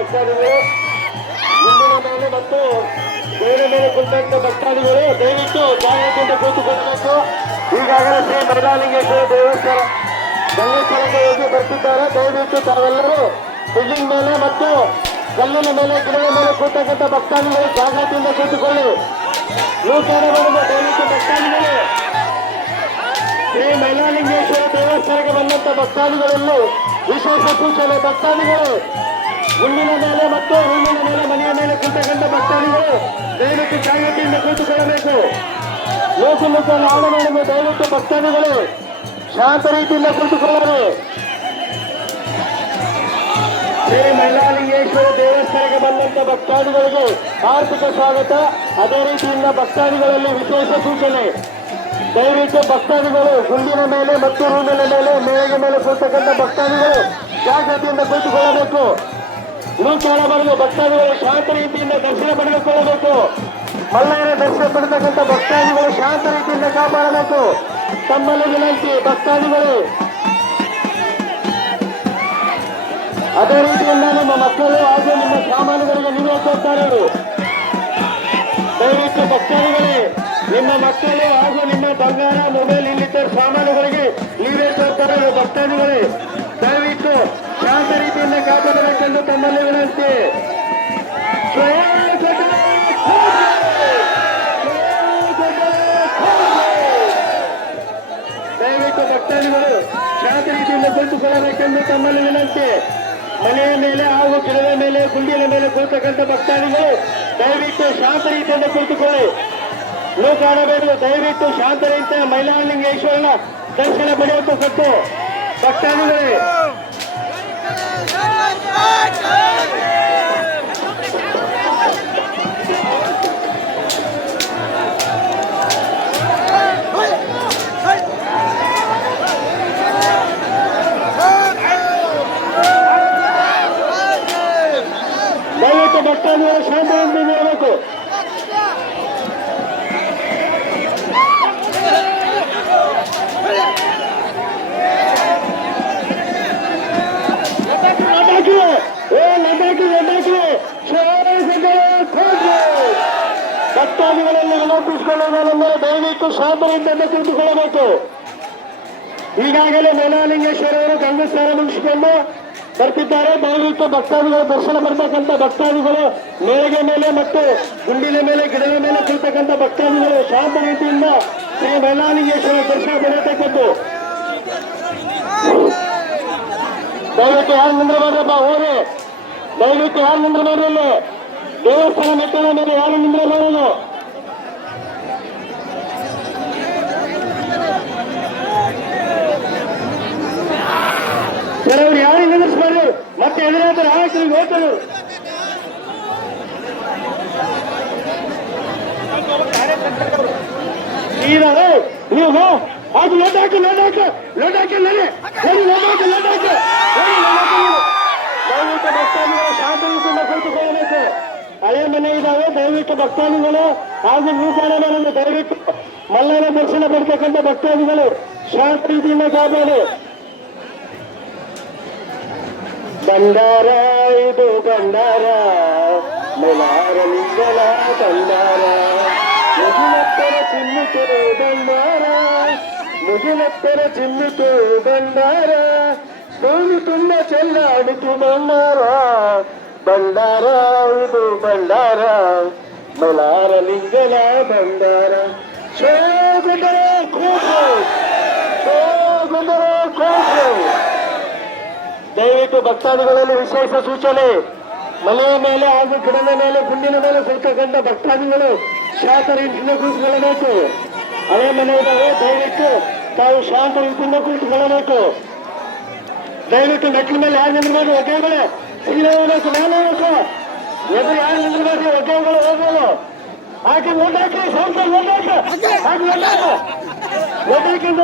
ಭಕ್ತಾದಿಗಳು ಮುಂದಿನ ಮೇಲೆ ಮತ್ತು ಬೇರೆ ಮೇಲೆ ಕುಳಿತಂತ ಭಕ್ತಾದಿಗಳು ದಯವಿಟ್ಟು ಜಾಗೃತಿಯಿಂದ ಕೂತುಕೊಳ್ಳಬೇಕು. ಈಗಾಗಲೇ ಶ್ರೀ ಮೈಲಾಲಿಂಗೇಶ್ವರ ದೇವಸ್ಥಾನ ಗಂಗೇಶ್ವರಕ್ಕೆ ಹೋಗಿ ಬರ್ತಿದ್ದಾರೆ. ದಯವಿಟ್ಟು ತಾವೆಲ್ಲರೂ ಬಿಲ್ಡಿಂಗ್ ಮೇಲೆ ಮತ್ತು ಕಲ್ಲಿನ ಮೇಲೆ ಗಿಡದ ಮೇಲೆ ಕೂತಕ್ಕಂಥ ಭಕ್ತಾದಿಗಳು ಜಾಗೃತಿಯಿಂದ ಕೂತುಕೊಳ್ಳಿ. ನೂತನ ಬರುವ ದಯವಿಟ್ಟು ಭಕ್ತಾದಿಗಳು ಶ್ರೀ ಮೈಲಾಲಿಂಗೇಶ್ವರ ದೇವಸ್ಥಾನಕ್ಕೆ ಬಂದಂತ ಭಕ್ತಾದಿಗಳಲ್ಲಿ ವಿಶೇಷ ಸೂಚನೆ. ಭಕ್ತಾದಿಗಳು ಹುಲ್ಲಿನ ಮೇಲೆ ಮತ್ತು ಹುಲ್ಲಿನ ಮೇಲೆ ಮನೆಯ ಮೇಲೆ ಕೂತಕ್ಕಂಥ ಭಕ್ತಾದಿಗಳು ದಯವಿಟ್ಟು ಜಾಗೃತಿಯಿಂದ ಕೂತುಕೊಳ್ಳಬೇಕು. ಲೋಕ ಆಳ ಮಾಡುವ ದಯವಿಟ್ಟು ಭಕ್ತಾದಿಗಳು ಶಾಂತ ರೀತಿಯಿಂದ ಕೂತುಕೊಳ್ಳರು. ಶ್ರೀ ಮೈಲಾಲಿಂಗೇಶ್ವರ ದೇವಸ್ಥಾನಕ್ಕೆ ಬಂದಂತ ಭಕ್ತಾದಿಗಳಿಗೆ ಆರ್ಥಿಕ ಸ್ವಾಗತ. ಅದೇ ರೀತಿಯಿಂದ ಭಕ್ತಾದಿಗಳಲ್ಲಿ ವಿಶೇಷ ಸೂಚನೆ. ದಯವಿಟ್ಟು ಭಕ್ತಾದಿಗಳು ಗುಂಡಿನ ಮೇಲೆ ಮತ್ತು ರೂಮಿನ ಮೇಲೆ ಮೇಳೆಗೆ ಮೇಲೆ ಕೂತಕ್ಕಂಥ ಭಕ್ತಾದಿಗಳು ಜಾಗೃತಿಯಿಂದ ಕೂತುಕೊಳ್ಳಬೇಕು. ಕಾಣಬಾರದು. ಭಕ್ತಾದಿಗಳು ಶಾಂತ ರೀತಿಯಿಂದ ದರ್ಶನ ಪಡೆದುಕೊಳ್ಳಬೇಕು. ಮಲ್ಲಯ್ಯನ ದರ್ಶನ ಪಡೆತಕ್ಕಂಥ ಭಕ್ತಾದಿಗಳು ಶಾಂತ ರೀತಿಯಿಂದ ಕಾಪಾಡಬೇಕು. ತಮ್ಮಲ್ಲಿ ವಿನಂತಿ ಭಕ್ತಾದಿಗಳು. ಅದೇ ರೀತಿಯಿಂದ ನಿಮ್ಮ ಮಕ್ಕಳು ಹಾಗೂ ನಿಮ್ಮ ಸಾಮಾನುಗಳಿಗೆ ನೀವೇ ಕೊಡ್ತಾರೆ. ದಯವಿಟ್ಟು ಭಕ್ತಾದಿಗಳೇ ನಿಮ್ಮ ಮಕ್ಕಳು ಹಾಗೂ ನಿಮ್ಮ ಬಂಗಾರ ಮೊಬೈಲ್ ಇನ್ನಿತರ ಸಾಮಾನುಗಳಿಗೆ ನೀವೇ ಕೊಡ್ತಾರೆ. ಭಕ್ತಾದಿಗಳೇ ದಯವಿಟ್ಟು ಶಾಂತ ರೀತಿಯಿಂದ ಕಾಪಾಡಬೇಕೆಂದು ತಮ್ಮಲ್ಲಿ ವಿನಂತಿ. ದಯವಿಟ್ಟು ಭಕ್ತಾದಿಗಳು ಶಾಂತ ರೀತಿಯಿಂದ ಕುಳಿತುಕೊಳ್ಳಬೇಕೆಂದು ತಮ್ಮಲ್ಲಿ ವಿನಂತಿ. ಮನೆಯ ಮೇಲೆ ಹಾಗೂ ಗಿಡದ ಮೇಲೆ ಗುಂಡಿನ ಮೇಲೆ ಕೂತಕ್ಕಂಥ ಭಕ್ತಾದಿಗಳು ದಯವಿಟ್ಟು ಶಾಂತ ರೀತಿಯಿಂದ ಕುಳಿತುಕೊಳ್ಳಿ. ಕಾಣಬೇಕು. ದಯವಿಟ್ಟು ಶಾಂತ ರೀತಿಯ ಮೈಲಾಲಿಂಗೇಶ್ವರನ ದರ್ಶನ ಪಡೆಯುವಂತ ಕೊಟ್ಟು ಭಕ್ತಾದಿಗಳೇ ದಯವಿಟ್ಟು ಭಕ್ತಾದಿಗಳು ಶಾಂತಿಯಿಂದ ಇರಬೇಕು. ಭಕ್ತಾದಿಗಳಲ್ಲಿ ವಿನಂತಿಸಿಕೊಳ್ಳುವುದೇನೆಂದರೆ ದಯವಿಟ್ಟು ಶಾಂತರಿಂದ ಕುಳಿತುಕೊಳ್ಳಬೇಕು. ಈಗಾಗಲೇ ಮೈಲಾಲಿಂಗೇಶ್ವರ ಅವರು ಗಂಗಸ್ನಾನ ಮುಗಿಸಿಕೊಂಡು ಬರ್ತಿದ್ದಾರೆ. ದಯವಿಟ್ಟು ಭಕ್ತಾದಿಗಳು ದರ್ಶನ ಬರ್ತಕ್ಕಂಥ ಭಕ್ತಾದಿಗಳು ಮೇಳೆಗೆ ಮೇಲೆ ಮತ್ತು ಗುಂಡಿನ ಮೇಲೆ ಗಿಡದ ಮೇಲೆ ಕುಳಿತಕ್ಕಂಥ ಭಕ್ತಾದಿಗಳು ಶಾಂತ ರೀತಿಯಿಂದ ಶ್ರೀ ಮೈಲಾಲಿಂಗೇಶ್ವರ ದರ್ಶನ ಪಡೆಯತಕ್ಕದ್ದು. ದಯವಿಟ್ಟು ಯಾರು ನಿಂದ್ರಬಾರಪ್ಪ ಹೋರಿ. ದಯವಿಟ್ಟು ಯಾರು ನಿಂದ್ರಬಾರಲ್ಲ. ದೇವಸ್ಥಾನ ಮೆಟ್ಟಲ ಮೇಲೆ ಯಾರು ನಿಂದ್ರಬಾರದು. ಕೆಲವರು ಯಾರು ನಿಲ್ಲಿಸಬಾರ್ದು. ಮತ್ತೆ ಎದುರಾದ್ರೆ ಆಯ್ತು ಹೋಗ್ತಾರೆ. ನೀವು ಅದು ಲೋಟಾಕ ಲೋಟಾಕ ಲೋಟಾಕ ಲೋಟಾಕ ಲೋಟಾಕ ದಯವಿಟ್ಟು ಭಕ್ತಾದಿಗಳು ಶಾಂತ ರೀತಿಯಿಂದ ಕುಳಿತುಕೊಳ್ಳಬೇಕು. ಹಳೆ ಮನೆ ಇದ್ದಾವೆ. ದಯವಿಟ್ಟು ಭಕ್ತಾದಿಗಳು ಹಾಗೂ ನೂತನ ಮನೆಯನ್ನು ದಯವಿಟ್ಟು ಮಲ್ಲನ ದರ್ಶನ ಪಡ್ತಕ್ಕಂಥ ಭಕ್ತಾದಿಗಳು ಶಾಂತ ರೀತಿಯಿಂದ ಕಾಪಾಡಿ. ಬಂಡಾರ ಇದು ಬಂಡಾರ ಮೈಲಾರಲಿಂಗನ ಬಂಡಾರ ಮುಗಿಲತ್ತರ ಚಿಮ್ಮಿತು ಬಂಡಾರ ಮುಗಿಲತ್ತರ ಚಿಮ್ಮಿತು ಬಂಡಾರ ತೋಳು ತುಂಬ ಚೆಲ್ಲಾಡಿತು ಬಂಡಾರ ಬಂಡಾರ ಇದು ಬಂಡಾರ ಮೈಲಾರಲಿಂಗನ ಬಂಡಾರ. ಶೋಗಂದರ ಕೋಟು ಶೋಗಂದರ ಕೋಟು. ದಯವಿಟ್ಟು ಭಕ್ತಾದಿಗಳಲ್ಲಿ ವಿಶೇಷ ಸೂಚನೆ. ಮನೆಯ ಮೇಲೆ ಹಾಗೂ ಗಿಡದ ಮೇಲೆ ಗುಂಡಿನ ಮೇಲೆ ಕುಳಿತಕ್ಕಂಥ ಭಕ್ತಾದಿಗಳು ಶಾಂತ ರೀತಿಯಿಂದ ಕುಳಿತುಕೊಳ್ಳಬೇಕು. ಹಳೆ ಮನೆ ಇದ್ದಾವೆ. ದಯವಿಟ್ಟು ತಾವು ಶಾಂತ ರೀತಿಯಿಂದ ಕುಳಿತುಕೊಳ್ಳಬೇಕು. ದಯವಿಟ್ಟು ಮೆಟ್ಟಿನ ಮೇಲೆ ಯಾರು ನಿಂದ್ರಬೇಕು. ಒಗ್ಗೆಗಳೇ ಸಿಗಲೇ ಹೋಗ್ಬೇಕು. ಮೇಲೆ ಹೋಗ್ಬೇಕು. ಎದುರು ಯಾರು ನಿಂದ್ರಬೇಕು. ಒಗ್ಗೆಗಳು ಹೋಗ್ಬೋದು. ಹಾಕಿ ಓಟಾಕಿ ಶಾಂತ ಓಟಾಕ ಹಾಕಿ ಓಟಾಕ ಓಟಾಕಿಂದ